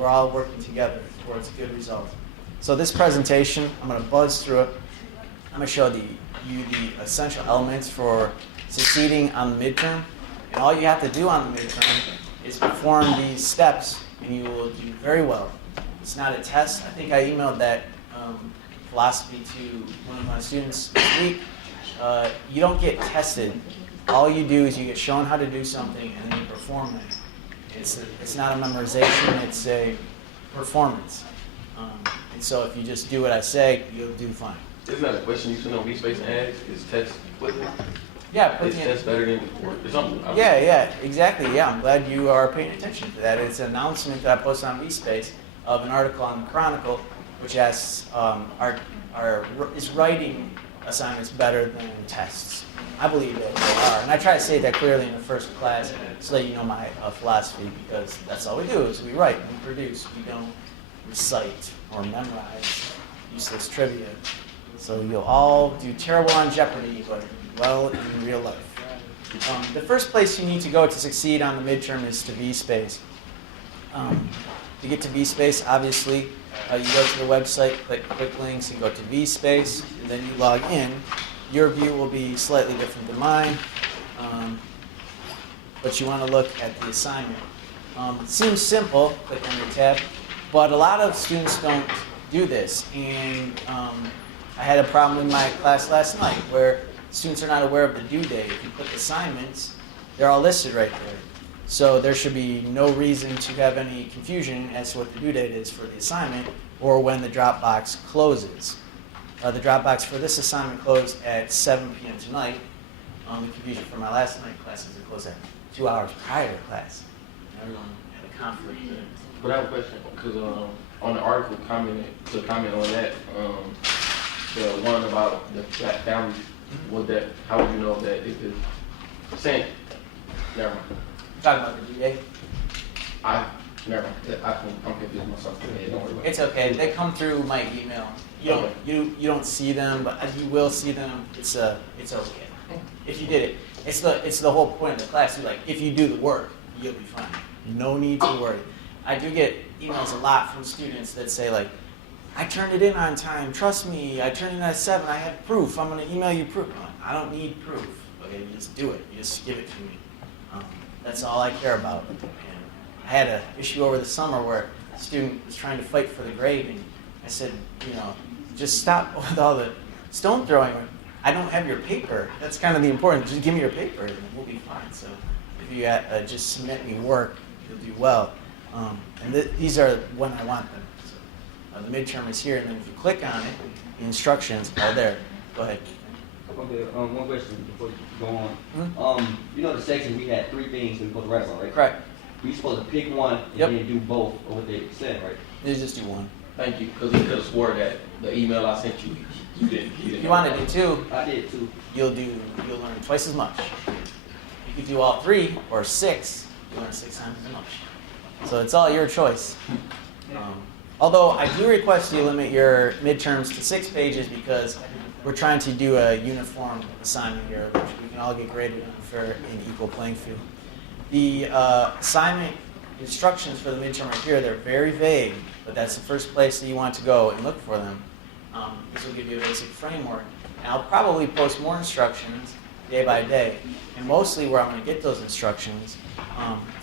we're all working together towards a good result. So this presentation, I'm going to buzz through it. I'm going to show you the essential elements for succeeding on the midterm. And all you have to do on the midterm is perform these steps, and you will do very well. It's not a test. I think I emailed that philosophy to one of my students this week. You don't get tested. All you do is you get shown how to do something, and then you perform it. It's not a memorization. It's a performance. And so if you just do what I say, you'll do fine. Isn't that a question you should know V-Space and ask? Is test quicker? Yeah. Is test better than work or something? Yeah, exactly. Yeah, I'm glad you are paying attention to that. It's an announcement that I posted on V-Space of an article on the Chronicle, which asks, is writing assignments better than tests? I believe that they are. And I try to say that clearly in the first class so that you know my philosophy, because that's all we do is we write, we produce, we don't recite or memorize useless trivia. So you'll all do terrible on Jeopardy, but well in real life. The first place you need to go to succeed on the midterm is to V-Space. To get to V-Space, obviously, you go to the website, click quick links, you go to V-Space, and then you log in. Your view will be slightly different than mine, but you want to look at the assignment. It seems simple, click on your tab, but a lot of students don't do this. And I had a problem in my class last night where students are not aware of the due date. If you click assignments, they're all listed right there. So there should be no reason to have any confusion as to what the due date is for the assignment or when the Dropbox closes. The Dropbox for this assignment closed at 7 p.m. tonight. The confusion for my last night class is it closed at 2 hours prior to class. Everyone had a conflict there. But I have a question, because on the article comment on that, the one about the black families, was that, how would you know that it is sent? Never mind. Talking about the due date? Never mind. I'm confused myself. Yeah, don't worry about it. It's okay. They come through my email. You don't see them, but you will see them. It's okay. If you did it, it's the whole point of the class. Like, if you do the work, you'll be fine. No need to worry. I do get emails a lot from students that say like, I turned it in on time. Trust me. I turned it in at 7. I have proof. I'm going to email you proof. I don't need proof. Okay, you just do it. You just give it to me. That's all I care about. And I had an issue over the summer where a student was trying to fight for the grade, and I said, just stop with all the stone throwing. I don't have your paper. That's kind of the important. Just give me your paper, and we'll be fine. So if you just submit me work, you'll do well. And these are when I want them. So, the midterm is here, and then if you click on it, the instructions are there. Go ahead. Okay, one question before you go on. The section we had 3 things we were supposed to write about, right? Correct. We supposed to pick one and then do both of what they said, right? You just do one. Thank you, because he could have swore that the email I sent you, you didn't. If you want to do 2, I did too. you'll learn twice as much. You could do all 3 or 6, you'll learn 6 times as much. So it's all your choice. Although I do request you limit your midterms to 6 pages because we're trying to do a uniform assignment here, which we can all get graded on a fair and equal playing field. The assignment instructions for the midterm are here. They're very vague, but that's the first place that you want to go and look for them. This will give you a basic framework. And I'll probably post more instructions day by day. And mostly where I'm going to get those instructions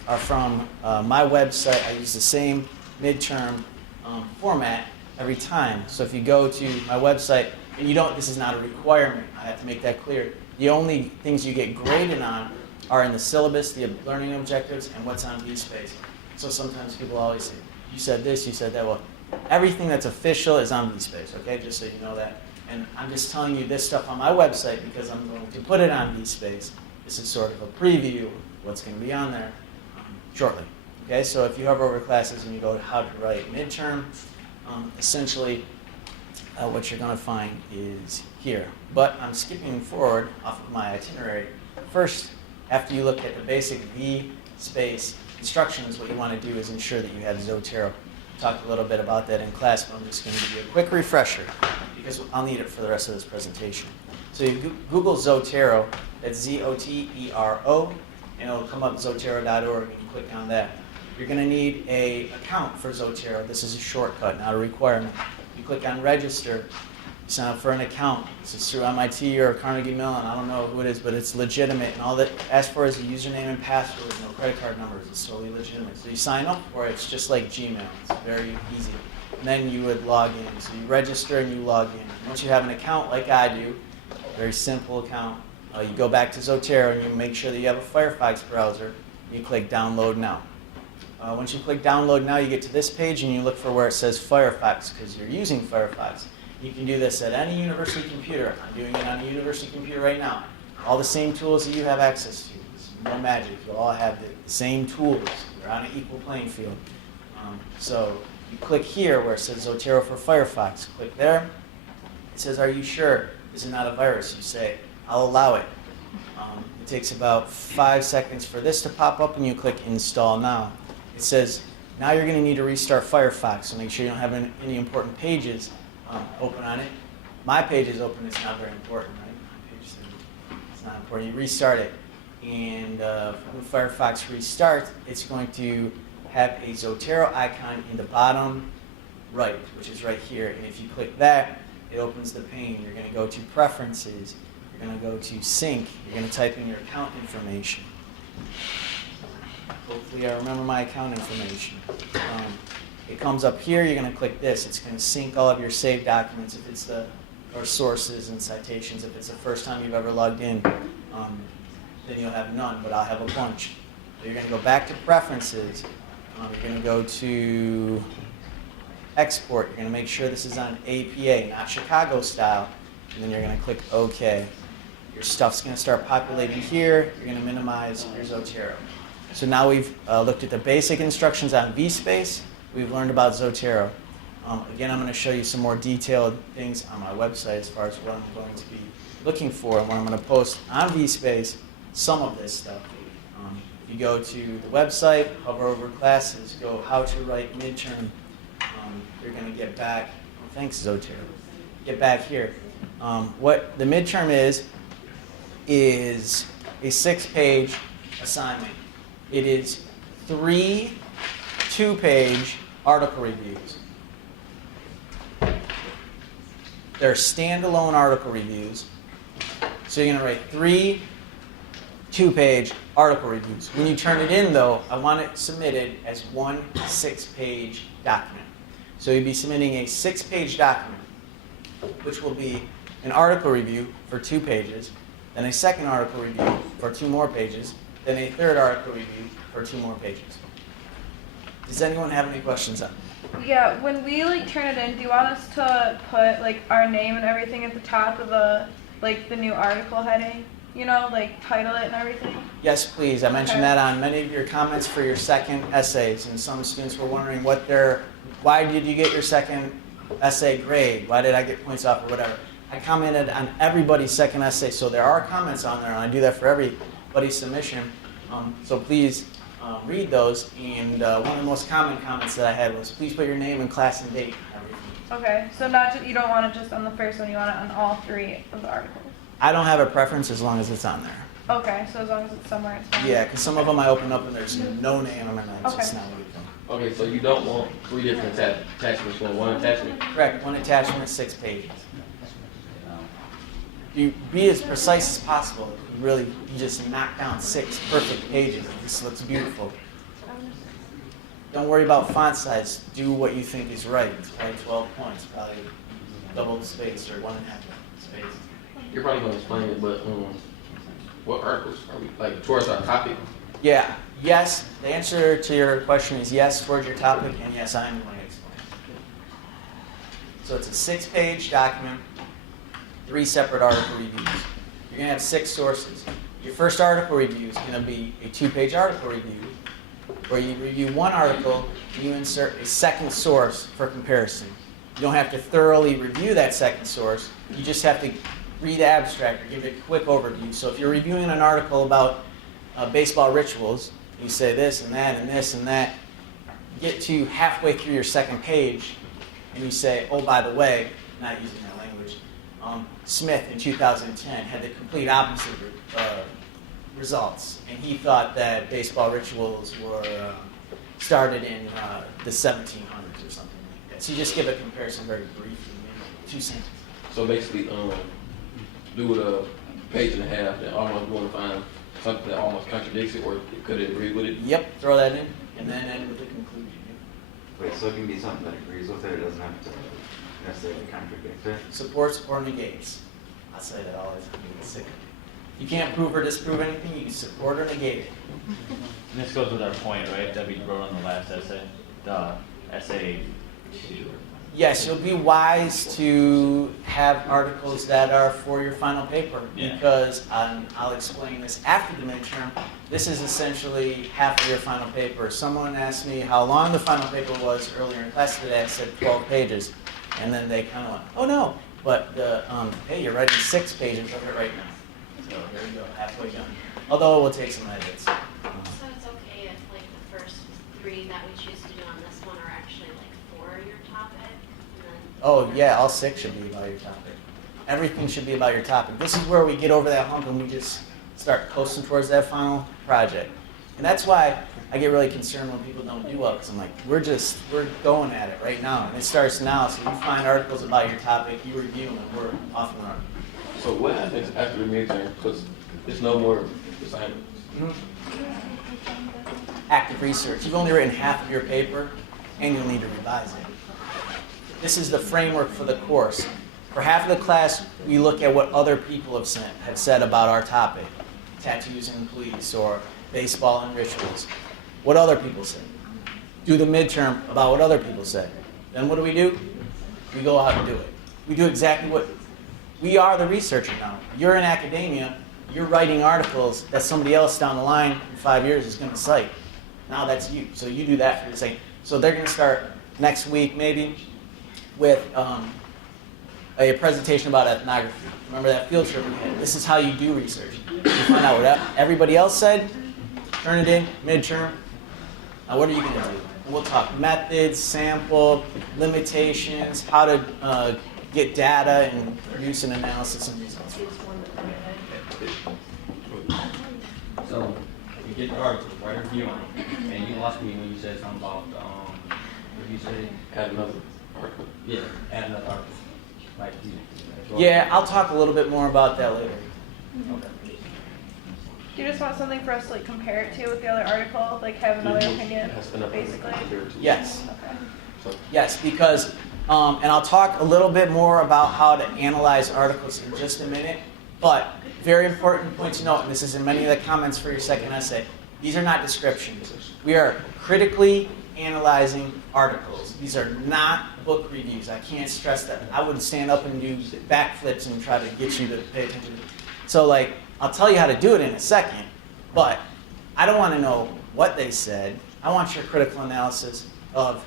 are from my website. I use the same midterm format every time. So if you go to my website, and this is not a requirement, I have to make that clear. The only things you get graded on are in the syllabus, the learning objectives, and what's on V-Space. So sometimes people always say, you said this, you said that. Well, everything that's official is on V-Space, okay? Just so you know that. And I'm just telling you this stuff on my website because I'm going to put it on V-Space. This is sort of a preview of what's going to be on there shortly. Okay, so if you hover over classes and you go to how to write midterm, essentially what you're going to find is here. But I'm skipping forward off of my itinerary. First, after you look at the basic V-Space instructions, what you want to do is ensure that you have Zotero. I talked a little bit about that in class, but I'm just going to give you a quick refresher because I'll need it for the rest of this presentation. So you Google Zotero, that's Zotero, and it'll come up Zotero.org, and you click on that. you're going to need an account for Zotero. This is a shortcut, not a requirement. You click on register, you sign up for an account. This is through MIT or Carnegie Mellon. I don't know who it is, but it's legitimate. And all that asks for is a username and password, no credit card numbers. It's totally legitimate. So you sign up for it. It's just like Gmail. It's very easy. And then you would log in. So you register and you log in. Once you have an account like I do, very simple account, you go back to Zotero and you make sure that you have a Firefox browser. You click download now. Once you click download now, you get to this page and you look for where it says Firefox because you're using Firefox. You can do this at any university computer. I'm doing it on a university computer right now. All the same tools that you have access to. It's no magic. You all have the same tools. You're on an equal playing field. So you click here where it says Zotero for Firefox. Click there. It says, are you sure this is not a virus? You say, I'll allow it. It takes about 5 seconds for this to pop up and you click install now. It says, now you're going to need to restart Firefox, so make sure you don't have any important pages open on it. My page is open, it's not very important, right? My page it's not important. You restart it. And when Firefox restarts, it's going to have a Zotero icon in the bottom right, which is right here. And if you click that, it opens the pane. You're going to go to Preferences. You're going to go to Sync. You're going to type in your account information. Hopefully I remember my account information. It comes up here. You're going to click this. It's going to sync all of your saved documents if it's or sources and citations. If it's the first time you've ever logged in, then you'll have none, but I'll have a bunch. So you're going to go back to Preferences. You're going to go to Export. You're going to make sure this is on APA, not Chicago style. And then you're going to click OK. Your stuff's going to start populating here. You're going to minimize your Zotero. So now we've looked at the basic instructions on vSpace. We've learned about Zotero. Again, I'm going to show you some more detailed things on my website as far as what I'm going to be looking for and what I'm going to post on vSpace, some of this stuff. If you go to the website, hover over classes, go how to write midterm, you're going to get back, thanks Zotero, get back here. What the midterm is a 6-page assignment. It is 3 2-page article reviews. They're standalone article reviews. So you're going to write 3 2-page article reviews. When you turn it in, though, I want it submitted as one 6-page document. So you'll be submitting a 6-page document, which will be an article review for 2 pages, then a second article review for 2 more pages, then a third article review for 2 more pages. Does anyone have any questions on it? Yeah, when we turn it in, do you want us to put our name and everything at the top of the new article heading? Title it and everything? Yes, please. I mentioned that on many of your comments for your second essays, and some students were wondering why did you get your second essay grade? Why did I get points off or whatever? I commented on everybody's second essay, so there are comments on there, and I do that for everybody's submission. So please read those. And one of the most common comments that I had was, please put your name and class and date and everything. Okay, so not just, you don't want it just on the first one, you want it on all 3 of the articles? I don't have a preference as long as it's on there. Okay, so as long as it's somewhere, it's fine. Yeah, because some of them I open up and there's no name, and it's just Okay. not what it's. Okay, so you don't want 3 different attachments, you want one attachment? Correct. One attachment, 6 pages. You be as precise as possible. You just knock down 6 perfect pages. This looks beautiful. Don't worry about font size. Do what you think is right. Write 12 points, probably double the space or 1.5 space. You're probably going to explain it, but what articles are we, towards our topic? Yeah. Yes. The answer to your question is yes towards your topic, and yes, I am going to explain. So it's a 6-page document, 3 separate article reviews. You're going to have 6 sources. Your first article review is going to be a 2-page article review, where you review one article and you insert a second source for comparison. You don't have to thoroughly review that second source. You just have to read the abstract or give it a quick overview. So if you're reviewing an article about baseball rituals, you say this and that and this and that, you get to halfway through your second page and you say, oh, by the way, not using that language, Smith in 2010 had the complete opposite results. And he thought that baseball rituals were started in the 1700s or something like that. So you just give a comparison very briefly, maybe 2 sentences. So basically, do it a page and a half, and almost going to find something that almost contradicts it, or could it agree with it? Yep, throw that in, and then end with the conclusion. Wait, so it can be something that agrees with it, it doesn't have to necessarily contradict it? Supports or negates. I say that all the time. You get sick of it. You can't prove or disprove anything, you can support or negate it. And this goes with our point, right, that we wrote on the last essay, the essay. Yes, you'll be wise to have articles that are for your final paper, Yeah. because I'll explain this after the midterm. This is essentially half of your final paper. Someone asked me how long the final paper was earlier in class today. I said 12 pages, and then they kind of went, "Oh no!" But hey, you're writing 6 pages of it right now. So there you go, halfway done. Although it will take some edits. So it's okay if like the first 3 that we choose to do on this one are actually like for your topic, and then. Oh yeah, all 6 should be about your topic. Everything should be about your topic. This is where we get over that hump and we just start coasting towards that final project. And that's why I get really concerned when people don't do well, because I'm like, we're going at it right now. And it starts now, so you find articles about your topic, you review them, and we're off and running. So what happens after the midterm? Because there's no more assignments. Active research. You've only written half of your paper, and you'll need to revise it. This is the framework for the course. For half of the class, we look at what other people have said about our topic. Tattoos and police, or baseball and rituals. What other people say. Do the midterm about what other people say. Then what do? We go out and do it. We do exactly what, we are the researcher now. You're in academia, you're writing articles that somebody else down the line in 5 years is going to cite. Now that's you. So you do that for the same. So they're going to start next week maybe with a presentation about ethnography. Remember that field trip we had? This is how you do research. You find out what everybody else said, turn it in, midterm. Now what are you going to do? We'll talk methods, sample, limitations, how to get data and produce an analysis and results. So, you get the article, write a review on it, and you lost me when you said something about, what you say? Add another article. Yeah, add another article. Like, Yeah, I'll talk a little bit more about that later. Okay. Do you just want something for us to like compare it to with the other article, like have another opinion, Has enough basically? compared to- Yes. Okay. So Yes, because, and I'll talk a little bit more about how to analyze articles in just a minute, but very important point to note, and this is in many of the comments for your second essay, these are not descriptions. We are critically analyzing articles. These are not book reviews. I can't stress that. I wouldn't stand up and do backflips and try to get you to pay attention. So like, I'll tell you how to do it in a second, but I don't want to know what they said. I want your critical analysis of,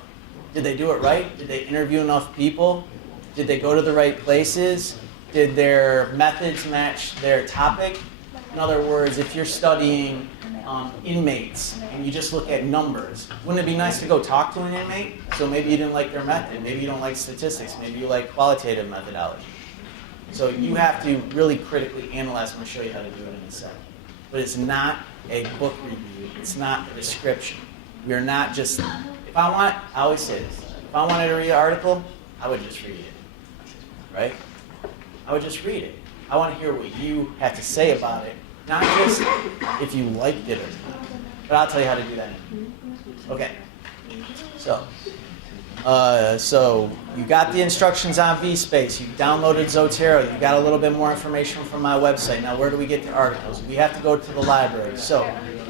did they do it right? Did they interview enough people? Did they go to the right places? Did their methods match their topic? In other words, if you're studying inmates and you just look at numbers, wouldn't it be nice to go talk to an inmate? So maybe you didn't like their method, maybe you don't like statistics, maybe you like qualitative methodology. So you have to really critically analyze. I'm going to show you how to do it in a second. But it's not a book review. It's not a description. We are not just, I always say this, if I wanted to read an article, I would just read it, right? I would just read it. I want to hear what you have to say about it, not just if you liked it or not. But I'll tell you how to do that. Okay. So you got the instructions on VSpace, you downloaded Zotero, you got a little bit more information from my website. Now where do we get the articles? We have to go to the library. So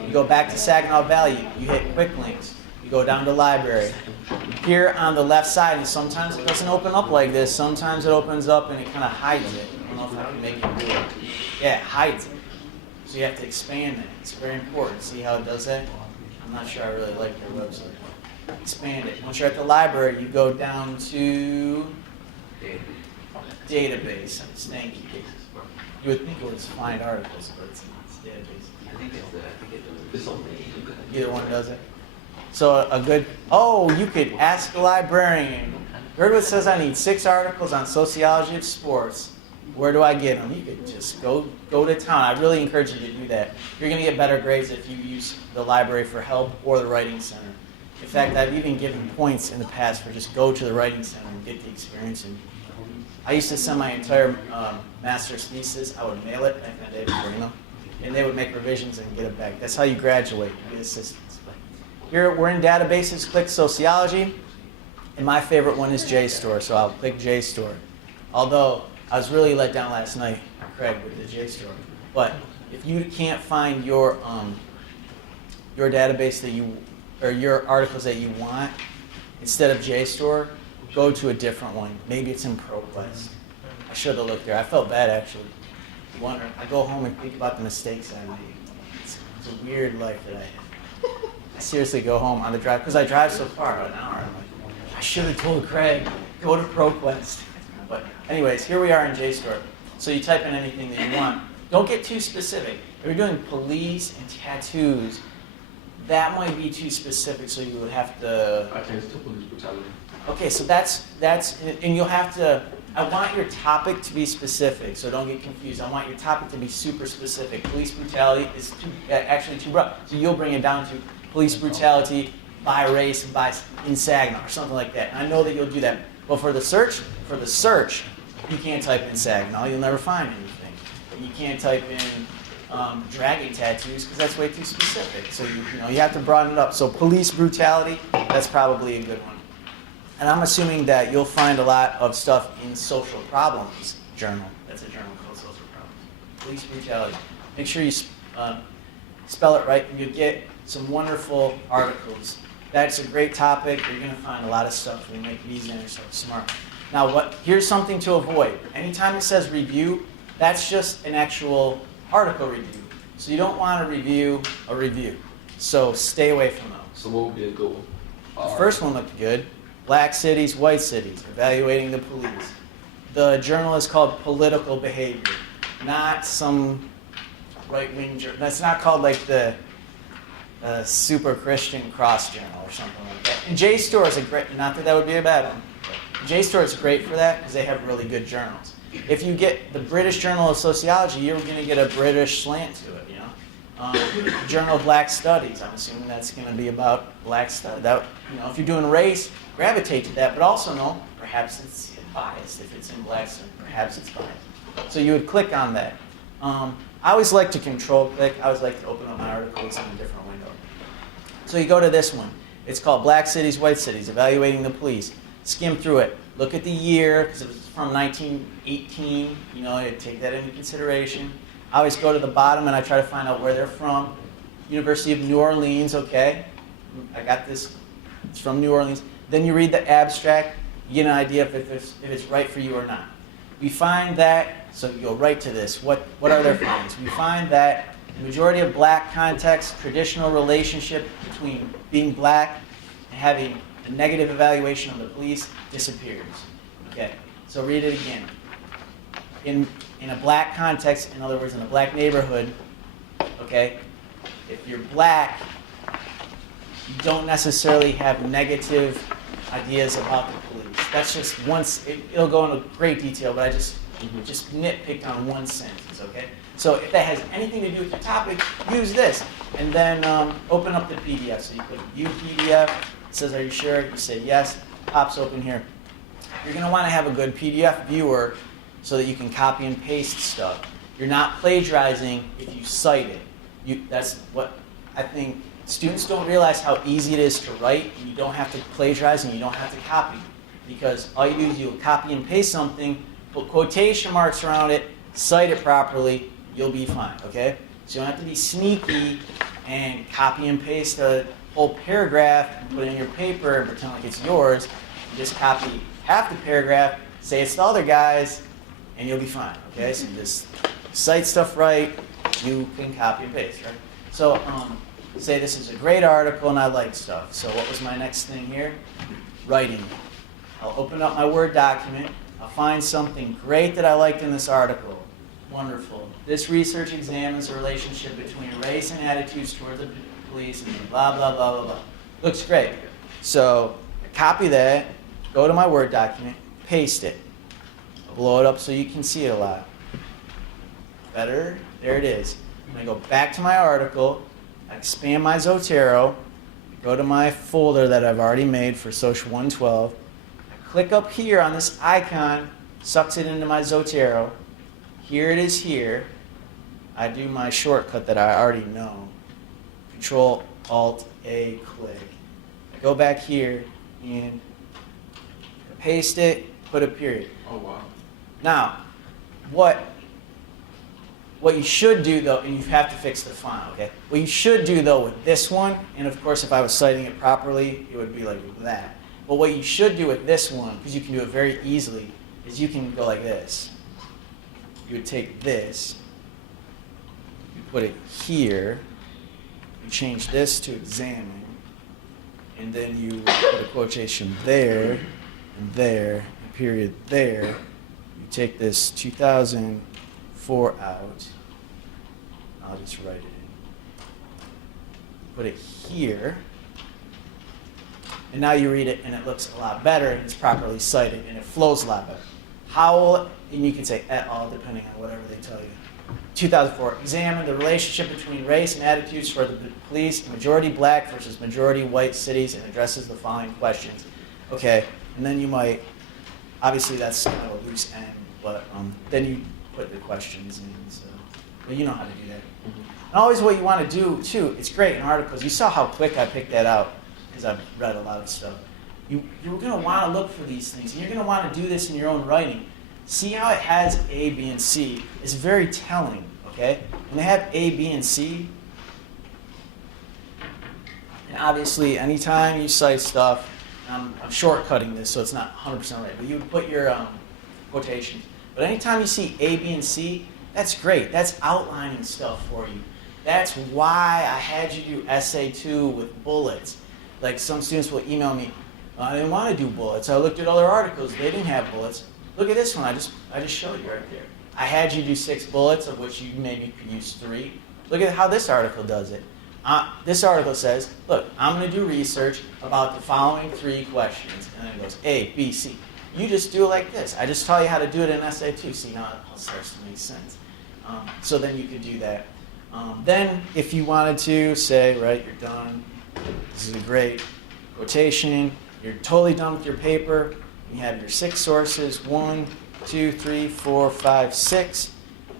you go back to Saginaw Valley, you hit quick links, you go down to library. Here on the left side, and sometimes it doesn't open up like this, sometimes it opens up and it kind of hides it. I don't know if I can make it do it. Yeah, it hides it. So you have to expand it. It's very important. See how it does that? I'm not sure I really like your website. Expand it. Once you're at the library, you go down to database. Thank you. You would think it was find articles, but it's not. It's database. I think it's on Either one does it. So you could ask the librarian. Girdwood says I need 6 articles on sociology of sports. Where do I get them? You could just go to town. I really encourage you to do that. You're going to get better grades if you use the library for help or the writing center. In fact, I've even given points in the past for just go to the writing center and get the experience. And I used to send my entire master's thesis. I would mail it back in the day before, and they would make revisions and get it back. That's how you graduate. You get assistants. But here we're in databases. Click sociology, and my favorite one is JSTOR, so I'll click JSTOR. Although I was really let down last night, Craig, with the JSTOR. But if you can't find your database that you or your articles that you want, instead of JSTOR, go to a different one. Maybe it's in ProQuest. I should have looked there. I felt bad actually. I go home and think about the mistakes I made. It's a weird life that I have. I seriously go home on the drive because I drive so far, about an hour. I'm like, I should have told Craig, go to ProQuest. But anyways, here we are in JSTOR. So you type in anything that you want. Don't get too specific. If you're doing police and tattoos, that might be too specific, so you would have to. I changed to police brutality. Okay, so that's, and you'll have to. I want your topic to be specific, so don't get confused. I want your topic to be super specific. Police brutality is actually too broad, so you'll bring it down to police brutality by race and in Saginaw or something like that. And I know that you'll do that. But for the search, you can't type in Saginaw. You'll never find anything. And you can't type in dragon tattoos because that's way too specific. So you have to broaden it up. So police brutality, that's probably a good one. And I'm assuming that you'll find a lot of stuff in social problems journal. That's a journal called Social Problems. Police brutality. Make sure you spell it right, and you'll get some wonderful articles. That's a great topic. You're going to find a lot of stuff when you make it easy and yourself smart. Now, here's something to avoid. Anytime it says review, that's just an actual article review. So you don't want to review a review. So stay away from those. So what would be a good one? The first one looked good. Black cities, white cities, evaluating the police. The journal is called Political Behavior, not some right-wing journal. That's not called like the Super Christian Cross Journal or something like that. And JSTOR is a great, not that would be a bad one. JSTOR is great for that because they have really good journals. If you get the British Journal of Sociology, you're going to get a British slant to it, Journal of Black Studies, I'm assuming that's going to be about black studies. If you're doing race, gravitate to that, but also know perhaps it's biased. If it's in black studies, perhaps it's biased. So you would click on that. I always like to control click. I always like to open up my articles in a different window. So you go to this one. It's called Black Cities, White Cities, Evaluating the Police. Skim through it. Look at the year, because it was from 1918. You take that into consideration. I always go to the bottom and I try to find out where they're from. University of New Orleans, okay. I got this. It's from New Orleans. Then you read the abstract. You get an idea if it's right for you or not. We find that, so you'll write to this. What are their findings? We find that the majority of black contexts, traditional relationship between being black and having a negative evaluation of the police disappears. Okay, so read it again. In a black context, in other words, in a black neighborhood, okay, if you're black, you don't necessarily have negative ideas about the police. That's just once, it'll go into great detail, but I just nitpicked on one sentence, okay? So if that has anything to do with your topic, use this. And then open up the PDF. So you put view PDF, it says, are you sure? You say yes, pops open here. You're gonna wanna have a good PDF viewer so that you can copy and paste stuff. You're not plagiarizing if you cite it. That's what I think students don't realize how easy it is to write, and you don't have to plagiarize and you don't have to copy. Because all you do is you'll copy and paste something, put quotation marks around it, cite it properly, you'll be fine, okay? So you don't have to be sneaky and copy and paste a whole paragraph and put it in your paper and pretend like it's yours. You just copy half the paragraph, say it's the other guy's, and you'll be fine, okay? So you just cite stuff right, you can copy and paste, right? So say this is a great article and I like stuff. So what was my next thing here? Writing. I'll open up my Word document. I'll find something great that I liked in this article. Wonderful. This research examines the relationship between race and attitudes toward the police and blah, blah, blah, blah, blah. Looks great. So copy that, go to my Word document, paste it. Blow it up so you can see it a lot. Better? There it is. I'm going to go back to my article, expand my Zotero, go to my folder that I've already made for Social 112. I click up here on this icon, sucks it into my Zotero. Here it is here. I do my shortcut that I already know. Control Alt A click. I go back here and paste it, put a period. Oh, wow. Now, what you should do though, and you have to fix the font, okay? What you should do though with this one, and of course if I was citing it properly, it would be like that. But what you should do with this one, because you can do it very easily, is you can go like this. You would take this, you put it here, you change this to examine, and then you put a quotation there, and there, a period there. You take this 2004 out. I'll just write it in. Put it here. And now you read it and it looks a lot better and it's properly cited and it flows a lot better. How, and you can say et al. Depending on whatever they tell you. 2004, examine the relationship between race and attitudes for the police in majority black versus majority white cities and addresses the following questions. Okay, and then you might, obviously that's kind of a loose end, but then you put the questions in. So, but you know how to do that. And always what you want to do too, it's great in articles. You saw how quick I picked that out because I've read a lot of stuff. You're going to want to look for these things, and you're going to want to do this in your own writing. See how it has A, B, and C. It's very telling, okay? When they have A, B, and C, and obviously anytime you cite stuff, I'm shortcutting this so it's not 100% right, but you would put your quotations. But anytime you see A, B, and C, that's great. That's outlining stuff for you. That's why I had you do essay 2 with bullets. Like some students will email me, I didn't want to do bullets. I looked at other articles. They didn't have bullets. Look at this one. I just showed you right there. I had you do 6 bullets, of which you maybe could use 3. Look at how this article does it. This article says, look, I'm going to do research about the following 3 questions. And then it goes A, B, C. You just do it like this. I just tell you how to do it in essay 2. See how it all starts to make sense. So then you could do that. Then if you wanted to say, right, you're done. This is a great quotation. You're totally done with your paper. You have your 6 sources, 1, 2, 3, 4, 5, 6.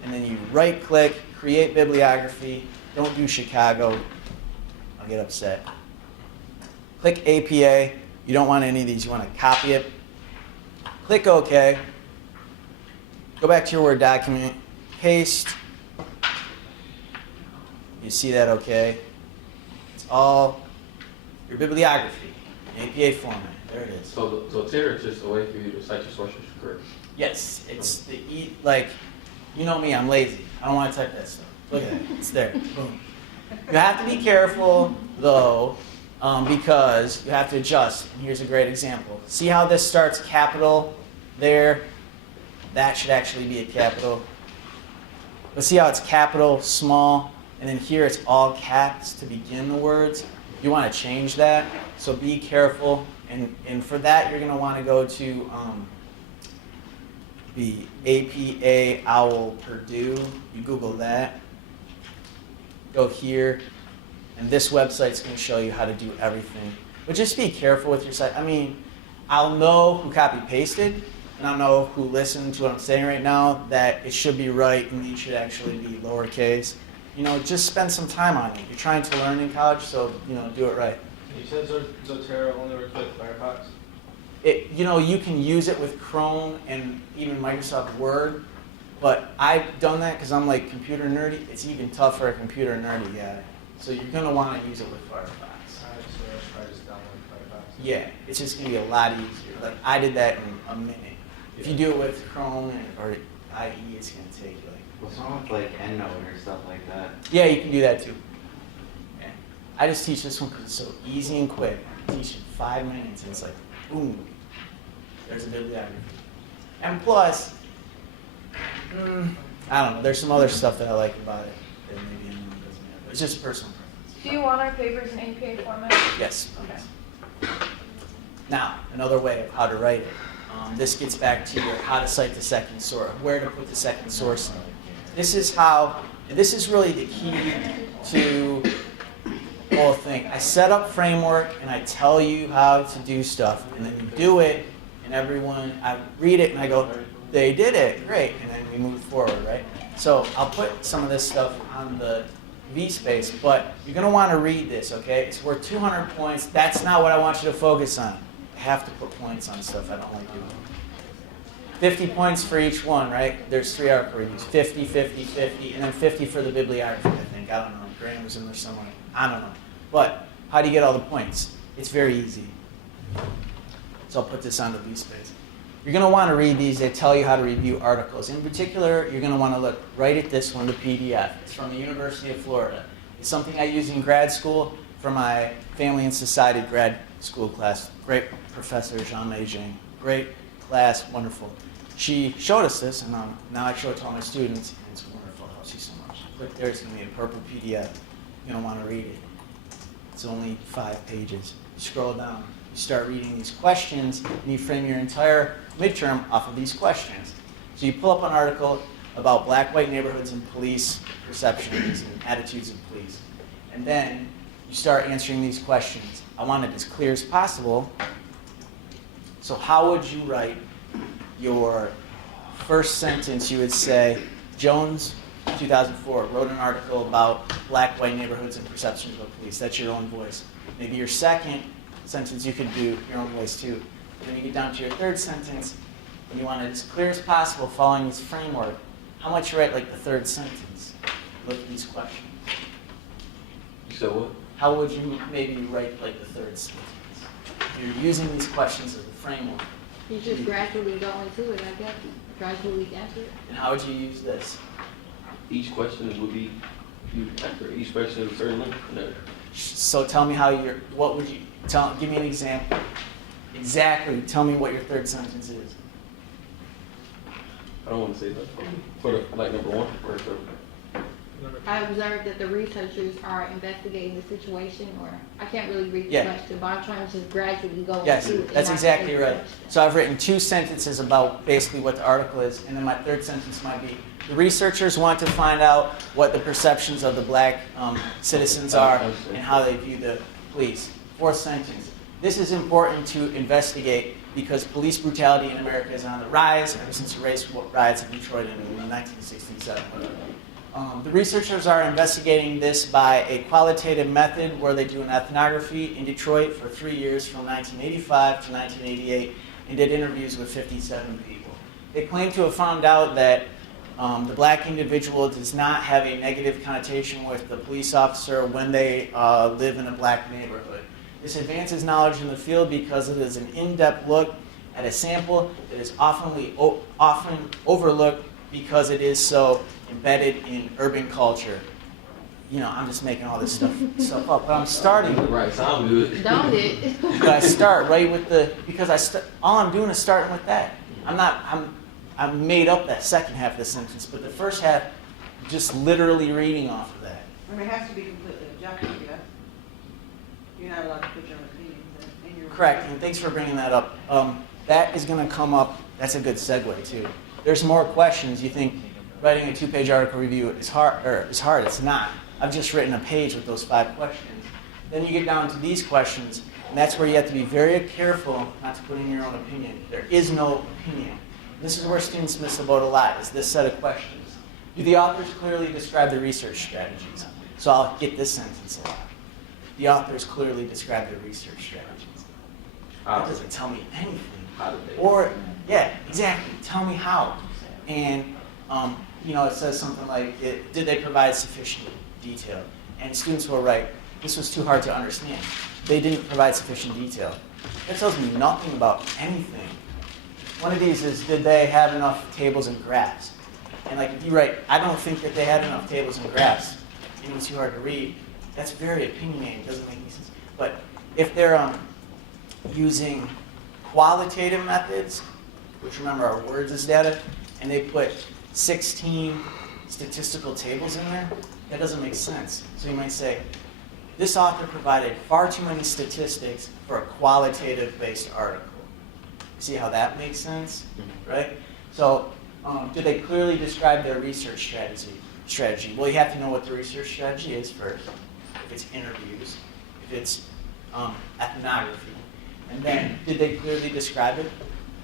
And then you right click, create bibliography. Don't do Chicago. I'll get upset. Click APA. You don't want any of these. You want to copy it. Click OK. Go back to your Word document. Paste. You see that okay? It's all your bibliography, APA format. There it is. So Zotero is just a way for you to cite your sources correct. Yes, it's like, you know me, I'm lazy. I don't want to type that stuff. Look at that, it's there, boom. You have to be careful though, because you have to adjust. And here's a great example. See how this starts capital there? That should actually be a capital. But see how it's capital, small, and then here it's all caps to begin the words? You want to change that, so be careful. And for that, you're going to want to go to the APA OWL Purdue. You Google that. Go here. And this website's going to show you how to do everything. But just be careful with your site. I mean, I'll know who copy-pasted, and I'll know who listened to what I'm saying right now, that it should be right and it should actually be lowercase. You know, just spend some time on it. You're trying to learn in college, so, you know, do it right. You said Zotero only works with Firefox? You know, you can use it with Chrome and even Microsoft Word, but I've done that because I'm like computer nerdy. It's even tougher a computer nerdy guy. So you're going to want to use it with Firefox. Alright, so I just download Firefox. Yeah, it's just going to be a lot easier. Like, I did that in a minute. If you do it with Chrome or IE, it's going to take you like... What's wrong with like EndNote or stuff like that? Yeah, you can do that too. Yeah. I just teach this one because it's so easy and quick. I teach in 5 minutes and it's like, boom, there's a bibliography. And plus, I don't know, there's some other stuff that I like about it that maybe anyone doesn't have. It's just personal preference. Do you want our papers in APA format? Yes. Okay. Now, another way of how to write it. This gets back to your how to cite the second source, where to put the second source in. This is how, and this is really the key to whole thing. I set up framework and I tell you how to do stuff, and then you do it, and everyone, I read it and I go, they did it, great, and then we move forward, right? So I'll put some of this stuff on the V-space, but you're going to want to read this, okay? It's worth 200 points. That's not what I want you to focus on. I have to put points on stuff I don't like doing. 50 points for each one, right? There's 3 article reviews. 50, 50, 50, and then 50 for the bibliography, I think. I don't know. Graham was in there somewhere. I don't know. But how do you get all the points? It's very easy. So I'll put this on the V-space. You're going to want to read these. They tell you how to review articles. In particular, you're going to want to look right at this one, the PDF. It's from the University of Florida. It's something I use in grad school for my family and society grad school class. Great professor, Shama Obaed. Great class, wonderful. She showed us this, and now I show it to all my students, and it's wonderful. It helps you so much. Click there, it's going to be a purple PDF. You're going to want to read it. It's only 5 pages. You scroll down. You start reading these questions, and you frame your entire midterm off of these questions. So you pull up an article about black-white neighborhoods and police perceptions and attitudes of police. And then you start answering these questions. I want it as clear as possible. So how would you write your first sentence? You would say, Jones, 2004, wrote an article about black-white neighborhoods and perceptions of police. That's your own voice. Maybe your second sentence you could do your own voice too. Then you get down to your third sentence, and you want it as clear as possible following this framework. How much you write like the third sentence? Look at these questions. You said what? How would you maybe write like the third sentence? You're using these questions as a framework. You just gradually go into it, I guess. Gradually answer it. And how would you use this? Each question would be, you answer each question is a certain length. No. So tell me how what would you, give me an example. Exactly, tell me what your third sentence is. I don't want to say that. For the, like number 1 or so. I observed that the researchers are investigating the situation, or I can't really read the Yeah. question, but I'm trying to just gradually go Yes, into it. and that's not exactly say the right. question. So I've written 2 sentences about basically what the article is, and then my third sentence might be, the researchers want to find out what the perceptions of the black citizens are and how they view the police. 4th sentence, this is important to investigate because police brutality in America is on the rise ever since the race riots in Detroit in 1967. The researchers are investigating this by a qualitative method where they do an ethnography in Detroit for 3 years from 1985 to 1988 and did interviews with 57 people. They claim to have found out that the black individual does not have a negative connotation with the police officer when they live in a black neighborhood. This advances knowledge in the field because it is an in-depth look at a sample that is often overlooked because it is so embedded in urban culture. You know, I'm just making all this stuff up, but I'm starting. Right, sound good. Don't it? But I start right with all I'm doing is starting with that. I made up that second half of the sentence, but the first half, just literally reading off of that. I mean, it has to be completely objective, yes? You're not allowed to put your own opinions in your... Correct, and thanks for bringing that up. That is going to come up, that's a good segue too. There's more questions. You think writing a 2-page article review is hard, it's not. I've just written a page with those 5 questions. Then you get down to these questions, and that's where you have to be very careful not to put in your own opinion. There is no opinion. This is where students miss the boat a lot, is this set of questions. Do the authors clearly describe the research strategies? So I'll get this sentence a lot. The authors clearly describe their research strategies. That doesn't tell me anything. How did they? Or, yeah, exactly. Tell me how. And, it says something like, did they provide sufficient detail? And students will write, this was too hard to understand. They didn't provide sufficient detail. That tells me nothing about anything. One of these is, did they have enough tables and graphs? And like if you write, I don't think that they had enough tables and graphs, and it was too hard to read, that's very opinionated, doesn't make any sense. But if they're using qualitative methods, which remember are words as data, and they put 16 statistical tables in there, that doesn't make sense. So you might say, this author provided far too many statistics for a qualitative-based article. See how that makes sense, right? So, do they clearly describe their research strategy? Well, you have to know what the research strategy is first. If it's interviews, if it's ethnography. And then, did they clearly describe it?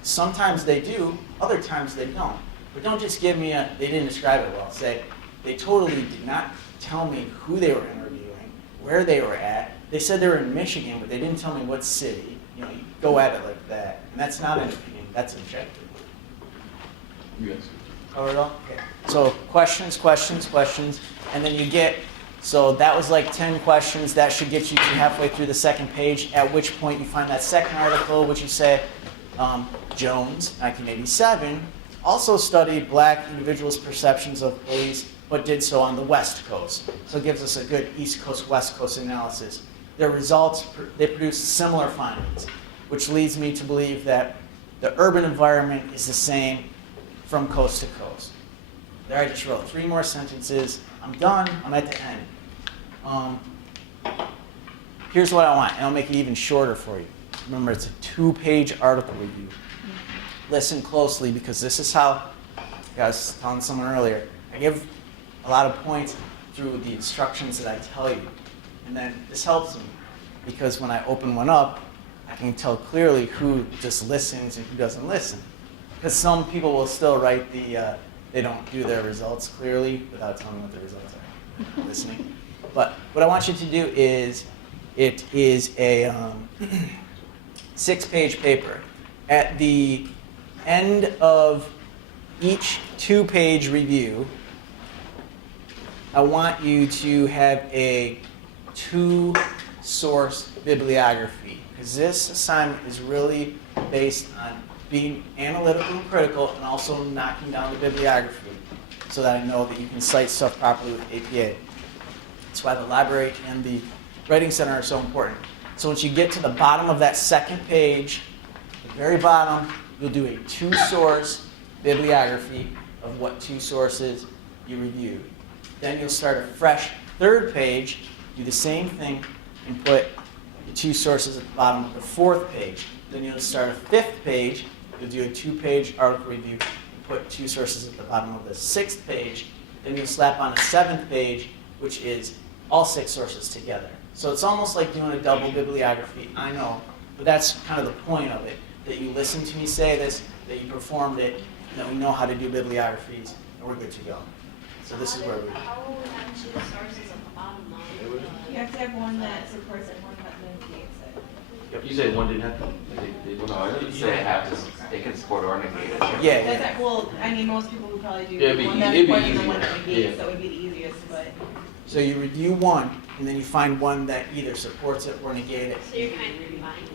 Sometimes they do, other times they don't. But don't just give me they didn't describe it well. Say, they totally did not tell me who they were interviewing, where they were at. They said they were in Michigan, but they didn't tell me what city. You know, you go at it like that. And that's not an opinion, that's objective. Yes. Cover it all? Okay. So questions, questions, questions. And then you get, so that was like 10 questions. That should get you to halfway through the second page, at which point you find that second article, which you say, Jones, 1987, also studied black individuals' perceptions of police, but did so on the West Coast. So it gives us a good East Coast, West Coast analysis. Their results, they produce similar findings, which leads me to believe that the urban environment is the same from coast to coast. There I just wrote 3 more sentences. I'm done. I'm at the end. Here's what I want, and I'll make it even shorter for you. Remember, it's a 2-page article review. Listen closely, because this is how, I was telling someone earlier, I give a lot of points through the instructions that I tell you. And then this helps me, because when I open one up, I can tell clearly who just listens and who doesn't listen. Because some people will still write they don't do their results clearly without telling me what the results are, listening. But what I want you to do is, it is a 6-page paper. At the end of each 2-page review, I want you to have a 2-source bibliography, because this assignment is really based on being analytical and critical, and also knocking down the bibliography so that I know that you can cite stuff properly with APA. That's why the library and the Writing Center are so important. So once you get to the bottom of that second page, at the very bottom, you'll do a 2-source bibliography of what 2 sources you reviewed. Then you'll start a fresh 3rd page, do the same thing, and put the 2 sources at the bottom of the 4th page. Then you'll start a 5th page, you'll do a 2-page article review, and put 2 sources at the bottom of the 6th page. Then you'll slap on a 7th page, which is all 6 sources together. So it's almost like doing a double bibliography, I know, but that's kind of the point of it, that you listen to me say this, that you performed it, and that we know how to do bibliographies, and we're good to go. So this is where we How will we have 2 sources at the bottom line? You have to have one that supports it, one that negates it. You said one didn't have to. No, it doesn't say have to, it can support or negate it. Yeah. That's it. Well, I mean, most people would probably do Yeah, it'd be one that it'd be supports and easier. one that negates, Yeah. so it would be the easiest, but. So you review one, and then you find one that either supports it or negates it. So you're kind of combining.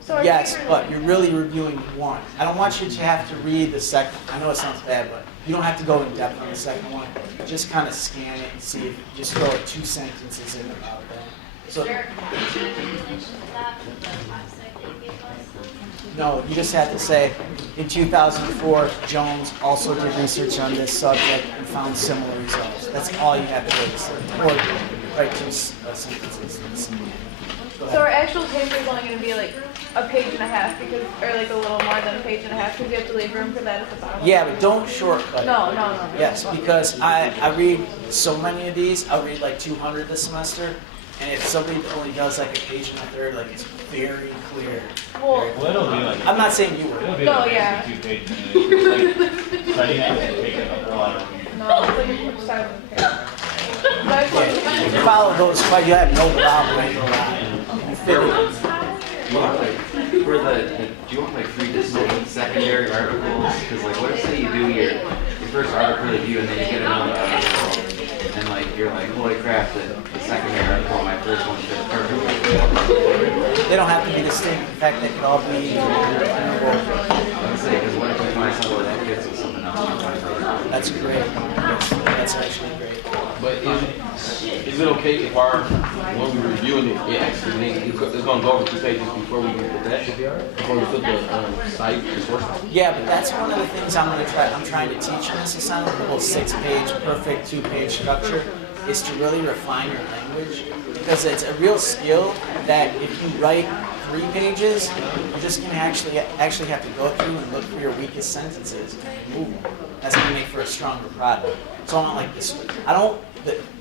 So our Yes, paper- but you're really reviewing one. I don't want you to have to read the second. I know it sounds bad, but you don't have to go in depth on the second one. Just kind of scan it and see if just throw 2 sentences in about that. Is So there a content relation to that with the website that you gave us? no, you just have to say, in 2004, Jones also did research on this subject and found similar results. That's all you have to do. Say. Or write 2 sentences. Go So our ahead. actual paper is only going to be like a page and a half, because, or like a little more than a page and a half, because you have to leave room for that at the bottom. Yeah, but don't shortcut it. No. Yes, because I read so many of these. I'll read like 200 this semester. And if somebody only does like a page and a third, like it's very clear. Well, Well, it'll be like. I'm not saying you It'll were. be No, like yeah. 2 pages. Like, studying that will take a whole lot of. no, it's like a page size of the paper. But I just want to- Yeah, you follow those quite, you have no problem. You fit it. Do you want like, do you want like 3 distinct secondary articles? Because like, what if say you do your first article review and then you get another article, and like you're like, holy crap, the secondary article, my first one fit perfectly. They don't have to be distinct. In fact, they could all be Let's say, because what if you find something that fits with something else? You find something else? That's great. That's actually great. But is it okay if when we're reviewing it actually, it's going to go over 2 pages before we get to that? Before we put the site, the source? Yeah, but that's one of the things I'm trying to teach in this assignment, the whole 6-page, perfect 2-page structure, is to really refine your language. Because it's a real skill that if you write 3 pages, you're just going to actually have to go through and look for your weakest sentences and move them. That's going to make for a stronger product. So I want like this. I don't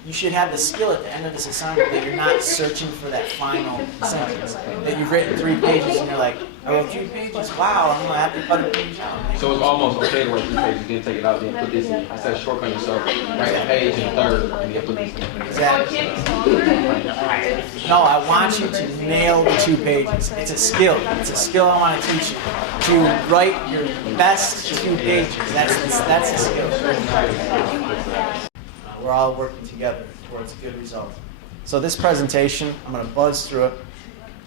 you should have the skill at the end of this assignment that you're not searching for that final sentence. That you've written 3 pages and you're like, I wrote 3 pages. Wow, I'm gonna have to cut a page out. So it's almost okay to write 3 pages, then take it out, then put this in. Instead of shortcutting yourself, write a page in a third, and then put this in. Exactly. No, I want you to nail the 2 pages. It's a skill. It's a skill I want to teach you. To write your best 2 pages. That's a skill. We're all working together towards a good result. So this presentation, I'm going to buzz through it.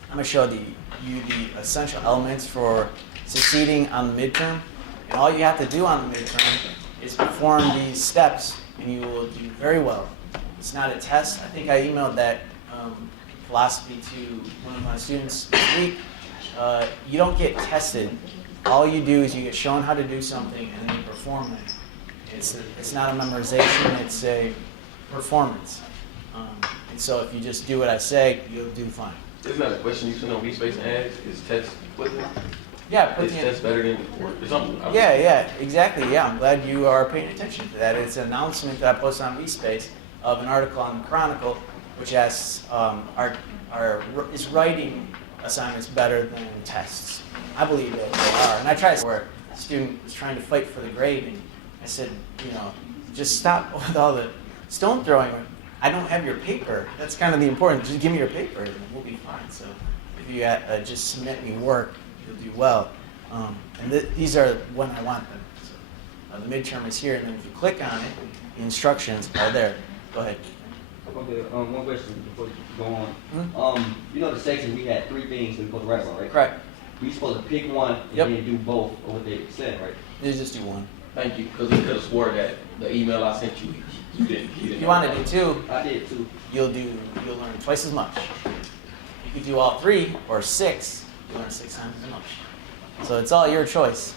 I'm going to show you the essential elements for succeeding on the midterm. And all you have to do on the midterm is perform these steps, and you will do very well. It's not a test. I think I emailed that philosophy to one of my students this week. You don't get tested. All you do is you get shown how to do something, and then you perform it. It's not a memorization, it's a performance. And so if you just do what I say, you'll do fine. Isn't that a question you should know V-Space and ask? Is test quicker? Yeah, Is test better than work or something? Yeah, exactly. Yeah, I'm glad you are paying attention to that. It's an announcement that I posted on VSpace of an article on the Chronicle, which asks, is writing assignments better than tests? I believe that they are. And I tried where a student was trying to fight for the grade, and I said, just stop with all the stone throwing. I don't have your paper. That's kind of the important. Just give me your paper, and we'll be fine. So if you just submit me work, you'll do well. And these are when I want them. So, the midterm is here, and then if you click on it, the instructions are there. Go ahead. Okay, one question before you go on. You know the section, we had 3 things we were supposed to write about, right? Correct. We supposed to pick one and Yep. then do both of what they said, right? You just do one. Thank you, because he could have swore that the email I sent you, you didn't. If you want to do 2, I did too. you'll learn twice as much. You could do all 3 or 6, you'll learn 6 times as much. So it's all your choice.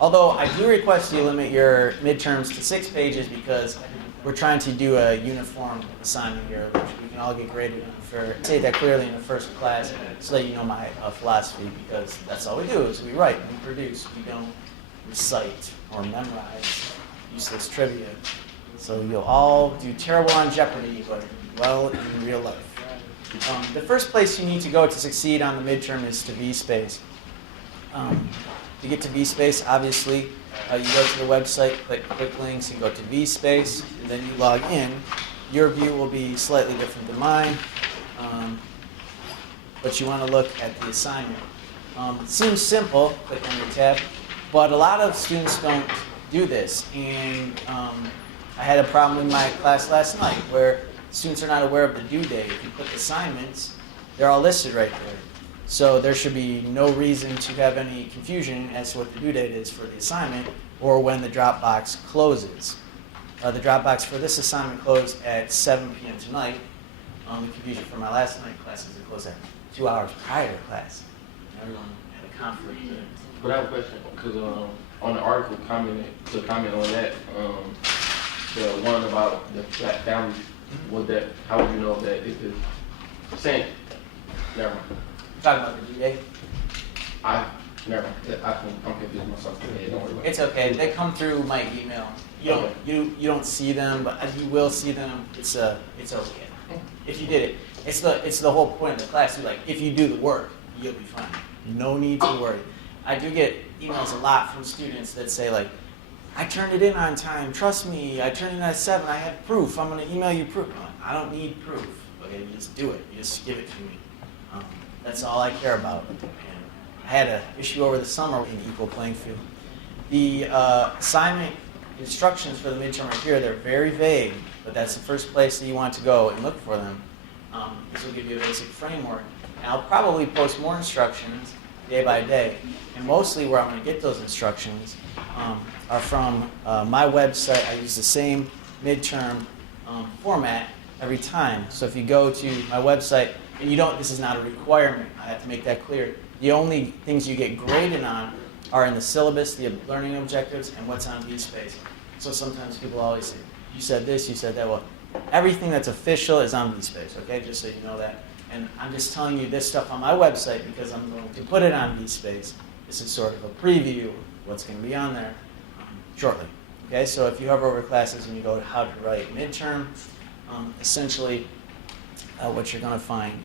Although I do request you limit your midterms to 6 pages because we're trying to do a uniform assignment here, which we can all get graded on. Say that clearly in the first class so that you know my philosophy, because that's all we do is we write and we produce. We don't recite or memorize useless trivia. So you'll all do terrible on Jeopardy, but well in real life. The first place you need to go to succeed on the midterm is to VSpace. To get to VSpace, obviously, you go to the website, click quick links, and go to VSpace, and then you log in. Your view will be slightly different than mine, but you want to look at the assignment. It seems simple, click on your tab, but a lot of students don't do this, and I had a problem in my class last night where students are not aware of the due date. If you click assignments, they're all listed right there. So there should be no reason to have any confusion as to what the due date is for the assignment or when the Dropbox closes. The Dropbox for this assignment closed at 7 p.m. tonight. The confusion for my last night class is it closed at 2 hours prior to class. Everyone had a conflict there. But I have a question, because on the article comment on that, the one about the black families, was that, how would you know that if it's sent? Never mind. Talking about the due date? Never mind. I'm confusing myself. Yeah, don't worry about it. It's okay. They come through my email. You don't see them, but you will see them. It's okay. If you did it, it's the whole point of the class. Like if you do the work, you'll be fine. No need to worry. I do get emails a lot from students that say like, I turned it in on time. Trust me. I turned it in at 7. I have proof. I'm going to email you proof. I don't need proof. Okay, you just do it. You just give it to me. That's all I care about. And I had an issue over the summer in equal playing field. The assignment instructions for the midterm are here. They're very vague, but that's the first place that you want to go and look for them. This will give you a basic framework. And I'll probably post more instructions day by day. And mostly where I'm going to get those instructions are from my website. I use the same midterm format every time. So if you go to my website, and this is not a requirement, I have to make that clear. The only things you get graded on are in the syllabus, the learning objectives, and what's on VSpace. So sometimes people always say, you said this, you said that. Well, everything that's official is on VSpace, okay? Just so you know that. And I'm just telling you this stuff on my website because I'm going to put it on VSpace. This is sort of a preview of what's going to be on there shortly. Okay, so if you hover over classes and you go to how to write midterm, essentially what you're going to find